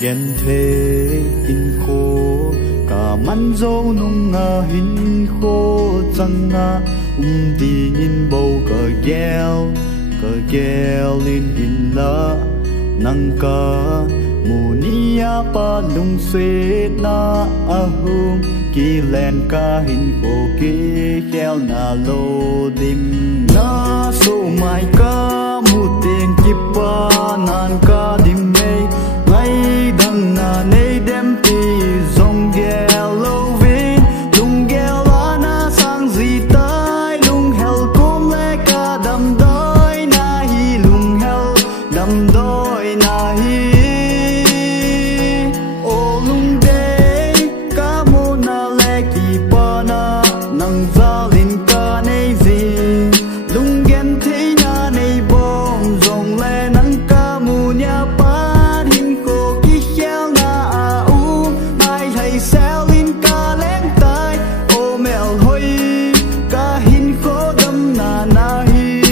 gen thế in khô cả man dâu nung ngà hin khô chẳng ngà đi nhìn bầu cờ gheo lên hin la nang ca mù nia pa lung xuê na ahung kỳ len ca hin khô kỳ kheo na lô dim na so mai ca mu tiền kip pa nan ca dim mây ngay đằng na nay đem ti dòng gheo lâu vin lung gheo la na sang gì tai lung hell cũng lẽ ca đầm đôi na hi lung hell đầm đôi na hi ô lung đê ca mô na lẽ kỳ pa na nang za linh ca nay gì lung gen thế na nay bom dòng lẽ nang ca mù nha pa hin khô kỳ khéo na a u mai hay sao linh ca lén tai ô mèo hôi ca hin khô đâm na na hi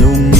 lung